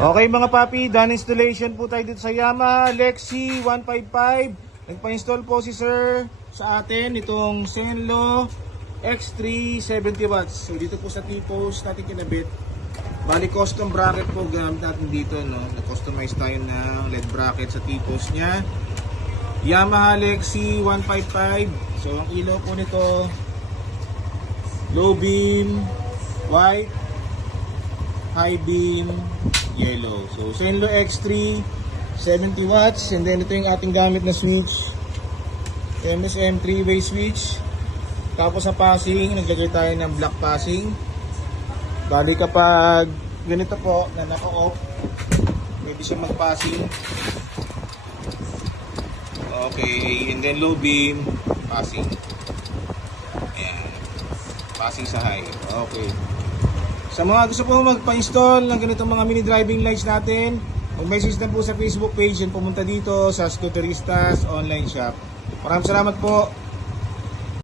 Okay mga papi, done installation po tayo dito sa Yamaha Lexi 155. Nagpa-install po si sir sa atin itong Zenlo X3 70 watts. So dito po sa T-post natin kinabit. Bali custom bracket po gamit natin dito, no. Na-customize tayo ng LED bracket sa T-post niya. Yamaha Lexi 155. So ang ilaw po nito low beam, white, high beam, yellow. So Zenlo X3 70 watts, and then ito yung ating gamit na switch, MSM 3-way switch. Tapos sa passing, naglagay tayo ng black passing. Bali kapag ganito po na naka-off, pwede siya mag-passing. Okay, and then low beam, passing. Ayan, passing sa high. Okay. Sa mga gusto po magpa-install ng ganitong mga mini driving lights natin, mag-message na po sa Facebook page and pumunta dito sa Scooteristas online shop. Maraming salamat po.